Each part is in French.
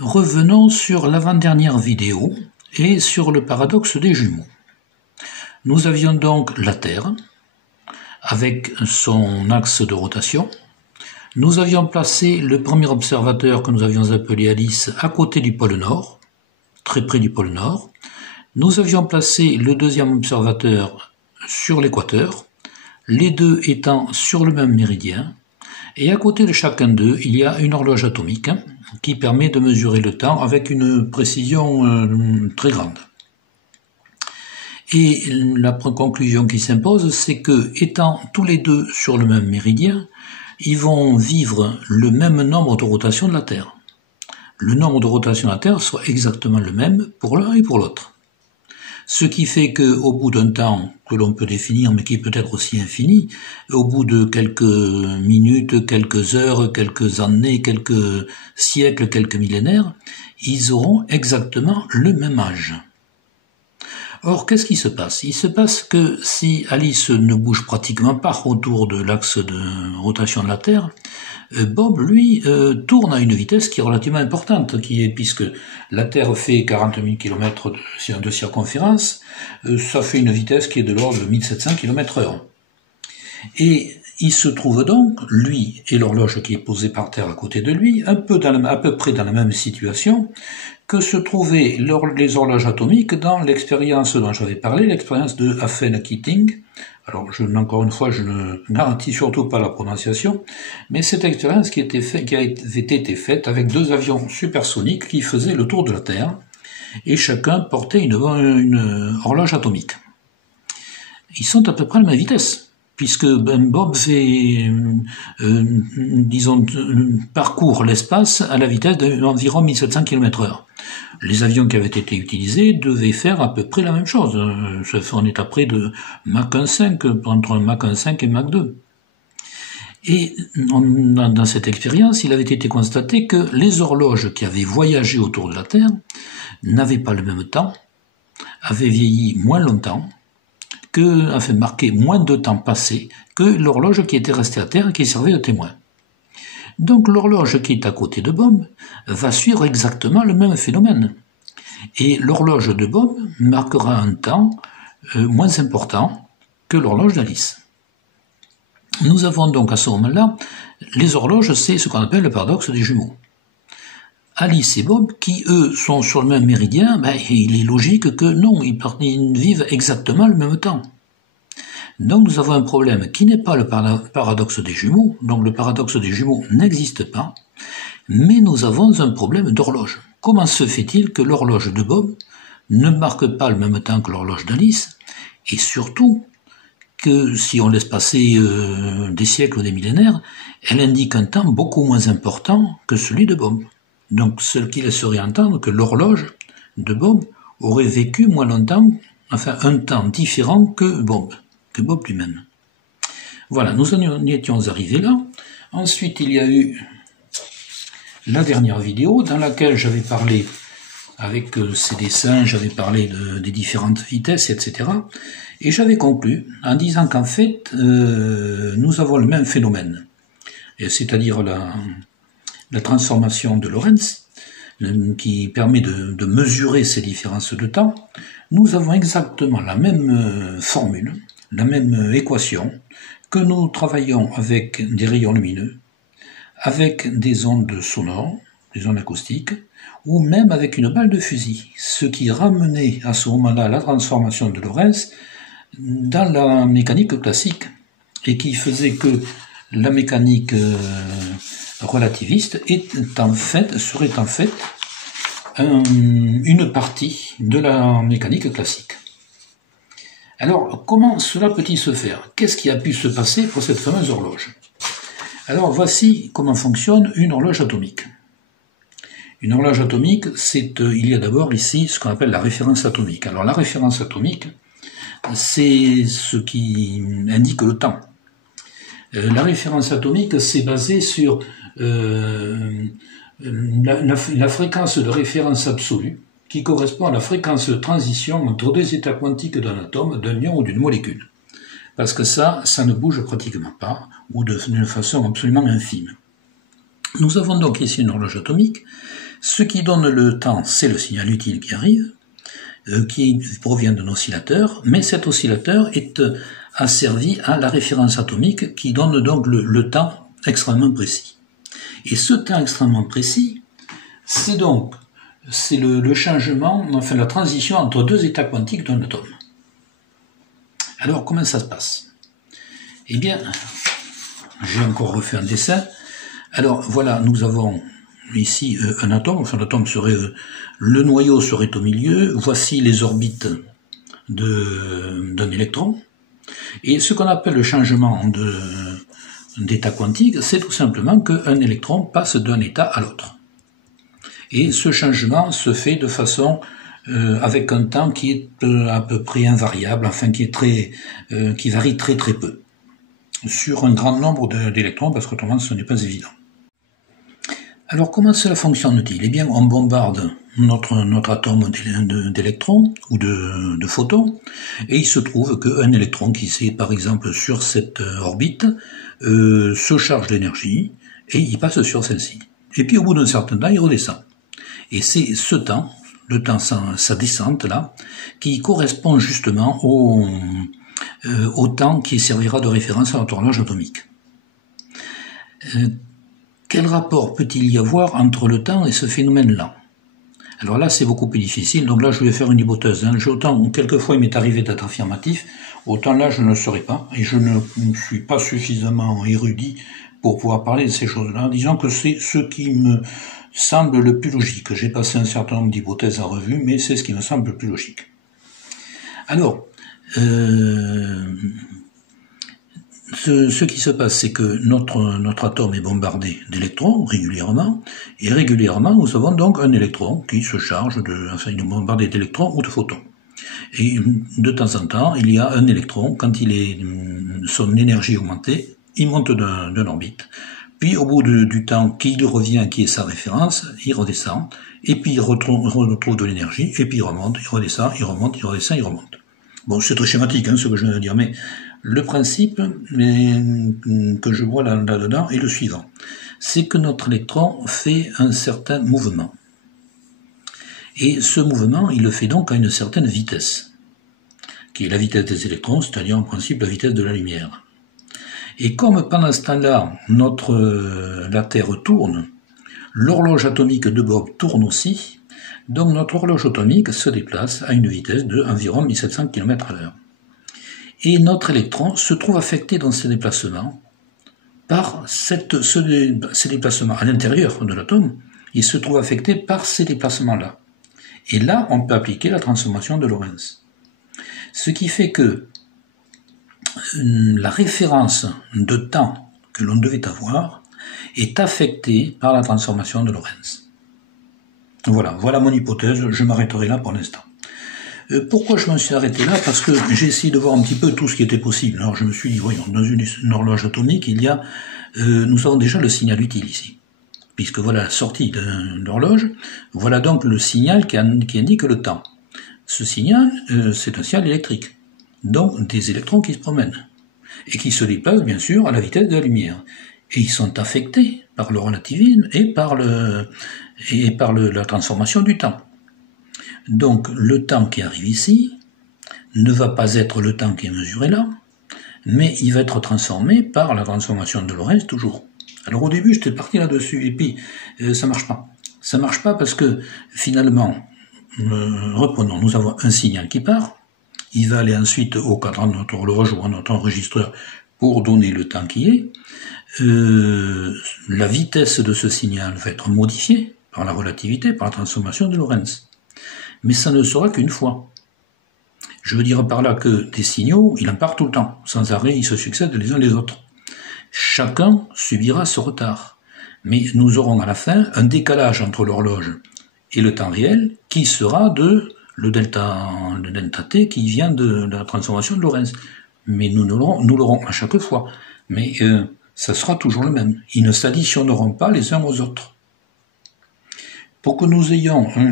Revenons sur l'avant-dernière vidéo et sur le paradoxe des jumeaux. Nous avions donc la Terre avec son axe de rotation. Nous avions placé le premier observateur que nous avions appelé Alice à côté du pôle Nord, très près du pôle Nord. Nous avions placé le deuxième observateur sur l'équateur, les deux étant sur le même méridien. Et à côté de chacun d'eux, il y a une horloge atomique qui permet de mesurer le temps avec une précision très grande. Et la conclusion qui s'impose, c'est que, étant tous les deux sur le même méridien, ils vont vivre le même nombre de rotations de la Terre. Le nombre de rotations de la Terre soit exactement le même pour l'un et pour l'autre. Ce qui fait qu'au bout d'un temps que l'on peut définir, mais qui peut être aussi infini, au bout de quelques minutes, quelques heures, quelques années, quelques siècles, quelques millénaires, ils auront exactement le même âge. Or, qu'est-ce qui se passe? Il se passe que si Alice ne bouge pratiquement pas autour de l'axe de rotation de la Terre, Bob, lui, tourne à une vitesse qui est relativement importante, puisque la Terre fait 40 000 km de circonférence, ça fait une vitesse qui est de l'ordre de 1700 km/h. Et il se trouve donc, lui et l'horloge qui est posée par terre à côté de lui, à peu près dans la même situation que se trouvaient les horloges atomiques dans l'expérience dont j'avais parlé, l'expérience de Hafen-Keating. Alors, encore une fois, je ne garantis surtout pas la prononciation, mais cette expérience qui avait été faite avec deux avions supersoniques qui faisaient le tour de la Terre, et chacun portait une horloge atomique. Ils sont à peu près à la même vitesse, puisque Bob parcourt l'espace à la vitesse d'environ 1700 km/h. Les avions qui avaient été utilisés devaient faire à peu près la même chose. On est à près de Mach 1,5, entre Mach 1,5 et Mach 2. Et dans cette expérience, il avait été constaté que les horloges qui avaient voyagé autour de la Terre n'avaient pas le même temps, avaient vieilli moins longtemps, marqué moins de temps passé que l'horloge qui était restée à terre et qui servait de témoin. Donc l'horloge qui est à côté de Bob va suivre exactement le même phénomène. Et l'horloge de Bob marquera un temps moins important que l'horloge d'Alice. Nous avons donc à ce moment-là, les horloges, c'est ce qu'on appelle le paradoxe des jumeaux. Alice et Bob, qui eux sont sur le même méridien, il est logique que non, ils vivent exactement le même temps. Donc nous avons un problème qui n'est pas le paradoxe des jumeaux, donc le paradoxe des jumeaux n'existe pas, mais nous avons un problème d'horloge. Comment se fait-il que l'horloge de Bob ne marque pas le même temps que l'horloge d'Alice, et surtout que si on laisse passer des siècles ou des millénaires, elle indique un temps beaucoup moins important que celui de Bob. Donc, ce qui laisserait entendre que l'horloge de Bob aurait vécu moins longtemps, enfin un temps différent que Bob lui-même. Voilà, nous en étions arrivés là. Ensuite, il y a eu la dernière vidéo dans laquelle j'avais parlé, avec ces dessins, j'avais parlé des différentes vitesses, etc. Et j'avais conclu en disant qu'en fait, nous avons le même phénomène, c'est-à-dire la transformation de Lorentz, qui permet de mesurer ces différences de temps. Nous avons exactement la même formule, la même équation, que nous travaillons avec des rayons lumineux, avec des ondes sonores, des ondes acoustiques, ou même avec une balle de fusil, ce qui ramenait à ce moment-là la transformation de Lorentz dans la mécanique classique, et qui faisait que la mécanique relativiste serait en fait une partie de la mécanique classique. Alors, comment cela peut-il se faire? Qu'est-ce qui a pu se passer pour cette fameuse horloge? Alors, voici comment fonctionne une horloge atomique. Une horloge atomique, il y a d'abord ici ce qu'on appelle la référence atomique. Alors, la référence atomique, c'est ce qui indique le temps. La référence atomique, c'est basé sur la fréquence de référence absolue qui correspond à la fréquence de transition entre deux états quantiques d'un atome, d'un ion ou d'une molécule. Parce que ça ne bouge pratiquement pas, ou d'une façon absolument infime. Nous avons donc ici une horloge atomique. Ce qui donne le temps, c'est le signal utile qui arrive, qui provient d'un oscillateur, mais cet oscillateur est asservi à la référence atomique qui donne donc le temps extrêmement précis. Et ce temps extrêmement précis, c'est le changement, enfin la transition entre deux états quantiques d'un atome. Alors comment ça se passe? Eh bien, j'ai encore refait un dessin. Alors voilà, nous avons ici un atome, enfin l'atome serait, le noyau serait au milieu, voici les orbites d'un électron, et ce qu'on appelle le changement d'état quantique, c'est tout simplement qu'un électron passe d'un état à l'autre. Et ce changement se fait de façon avec un temps qui est à peu près invariable, enfin qui varie très très peu, sur un grand nombre d'électrons, parce qu'autrement ce n'est pas évident. Alors comment cela fonctionne-t-il? Eh bien on bombarde notre atome d'électrons ou de photons, et il se trouve qu'un électron qui est par exemple sur cette orbite se charge d'énergie, et il passe sur celle-ci. Et puis au bout d'un certain temps, il redescend. Et c'est ce temps, le temps, sa descente là, qui correspond justement au temps qui servira de référence à notre horloge atomique. Quel rapport peut-il y avoir entre le temps et ce phénomène-là? Alors là, c'est beaucoup plus difficile, donc là je vais faire une hypothèse. Autant quelquefois il m'est arrivé d'être affirmatif, autant là je ne le serai pas, et je ne suis pas suffisamment érudit pour pouvoir parler de ces choses-là. Disons que c'est ce qui me semble le plus logique. J'ai passé un certain nombre d'hypothèses à revue, mais c'est ce qui me semble le plus logique. Alors, ce qui se passe, c'est que notre atome est bombardé d'électrons régulièrement, et régulièrement nous avons donc un électron qui se charge il est bombardé d'électrons ou de photons. Et de temps en temps, il y a un électron, quand son énergie est augmentée, il monte d'une orbite, puis au bout du temps qu'il revient, qui est sa référence, il redescend, et puis il retrouve de l'énergie, et puis il remonte, il redescend, il remonte, il redescend, il remonte. Bon, c'est très schématique ce que je viens de dire, mais le principe que je vois là-dedans est le suivant. C'est que notre électron fait un certain mouvement. Et ce mouvement, il le fait donc à une certaine vitesse, qui est la vitesse des électrons, c'est-à-dire en principe la vitesse de la lumière. Et comme pendant ce temps-là, la Terre tourne, l'horloge atomique de Bob tourne aussi, donc notre horloge atomique se déplace à une vitesse d'environ 1700 km/h. Et notre électron se trouve affecté dans ses déplacements par ces déplacements à l'intérieur de l'atome, il se trouve affecté par ces déplacements-là. Et là, on peut appliquer la transformation de Lorentz. Ce qui fait que la référence de temps que l'on devait avoir est affectée par la transformation de Lorentz. Voilà mon hypothèse, je m'arrêterai là pour l'instant. Pourquoi je me suis arrêté là? Parce que j'ai essayé de voir un petit peu tout ce qui était possible. Alors je me suis dit, voyons, dans une horloge atomique, nous avons déjà le signal utile ici. Puisque voilà la sortie de l'horloge, voilà donc le signal qui indique le temps. Ce signal, c'est un signal électrique, donc des électrons qui se promènent, et qui se déplacent bien sûr à la vitesse de la lumière. Et ils sont affectés par le relativisme et par la transformation du temps. Donc le temps qui arrive ici ne va pas être le temps qui est mesuré là, mais il va être transformé par la transformation de Lorentz toujours. Alors au début j'étais parti là-dessus, et puis ça marche pas. Ça marche pas parce que finalement, reprenons, nous avons un signal qui part, il va aller ensuite au cadran de notre horloge ou à notre enregistreur pour donner le temps qui est. La vitesse de ce signal va être modifiée par la relativité, par la transformation de Lorentz. Mais ça ne sera qu'une fois. Je veux dire par là que des signaux, il en part tout le temps. Sans arrêt, ils se succèdent les uns les autres. Chacun subira ce retard. Mais nous aurons à la fin un décalage entre l'horloge et le temps réel qui sera le delta t qui vient de la transformation de Lorentz. Mais nous l'aurons à chaque fois. Mais ça sera toujours le même. Ils ne s'additionneront pas les uns aux autres. Pour que nous ayons un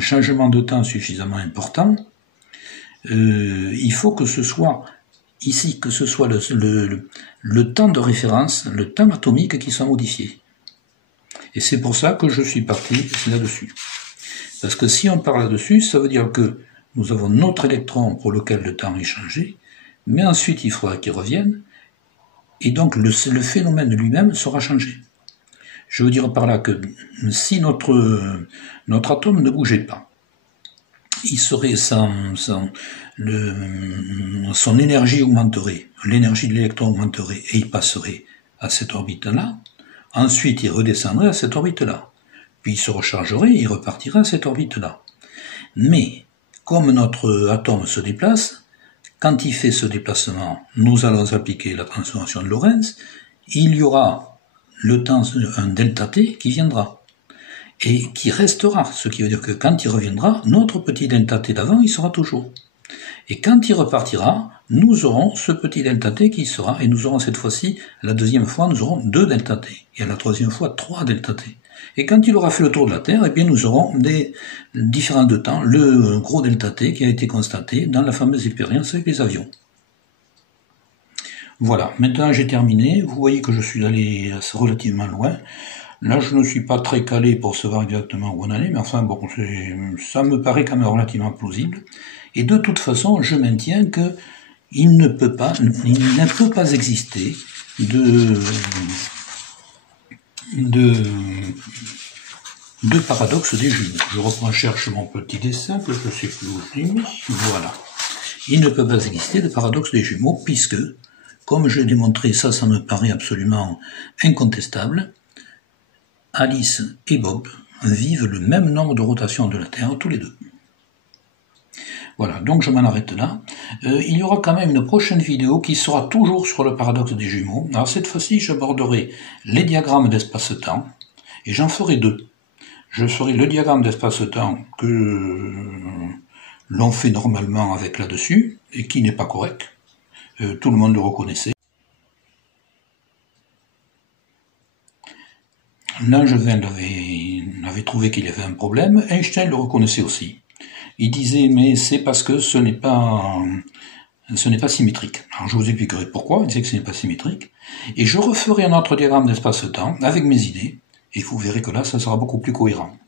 changement de temps suffisamment important, il faut que ce soit ici que ce soit le temps de référence, le temps atomique qui soit modifié. Et c'est pour ça que je suis parti là-dessus. Parce que si on part là-dessus, ça veut dire que nous avons notre électron pour lequel le temps est changé, mais ensuite il faudra qu'il revienne, et donc le phénomène lui-même sera changé. Je veux dire par là que si notre atome ne bougeait pas, il serait son énergie augmenterait, l'énergie de l'électron augmenterait et il passerait à cette orbite-là. Ensuite, il redescendrait à cette orbite-là. Puis il se rechargerait et il repartirait à cette orbite-là. Mais, comme notre atome se déplace, quand il fait ce déplacement, nous allons appliquer la transformation de Lorentz, il y aura le temps, un delta t qui viendra. Et qui restera, ce qui veut dire que quand il reviendra, notre petit delta t d'avant, il sera toujours. Et quand il repartira, nous aurons ce petit delta t qui sera, et nous aurons cette fois-ci, la deuxième fois, nous aurons 2 delta t, et à la troisième fois, 3 delta t. Et quand il aura fait le tour de la Terre, eh bien nous aurons des différents de temps, le gros delta t qui a été constaté dans la fameuse expérience avec les avions. Voilà, maintenant j'ai terminé, vous voyez que je suis allé relativement loin. Là, je ne suis pas très calé pour savoir exactement où on en est, mais enfin, bon, ça me paraît quand même relativement plausible. Et de toute façon, je maintiens que il ne peut pas exister de paradoxe des jumeaux. Je cherche mon petit dessin, que je ne sais plus où je l'ai mis. Voilà. Il ne peut pas exister de paradoxe des jumeaux, puisque, comme je l'ai démontré, ça me paraît absolument incontestable, Alice et Bob vivent le même nombre de rotations de la Terre, tous les deux. Voilà, donc je m'en arrête là. Il y aura quand même une prochaine vidéo qui sera toujours sur le paradoxe des jumeaux. Alors cette fois-ci, j'aborderai les diagrammes d'espace-temps, et j'en ferai 2. Je ferai le diagramme d'espace-temps que l'on fait normalement avec là-dessus, et qui n'est pas correct. Tout le monde le reconnaissait. Langevin avait trouvé qu'il y avait un problème, Einstein le reconnaissait aussi. Il disait, mais c'est parce que ce n'est pas symétrique. Alors je vous expliquerai pourquoi, il disait que ce n'est pas symétrique, et je referai un autre diagramme d'espace-temps avec mes idées, et vous verrez que là, ça sera beaucoup plus cohérent.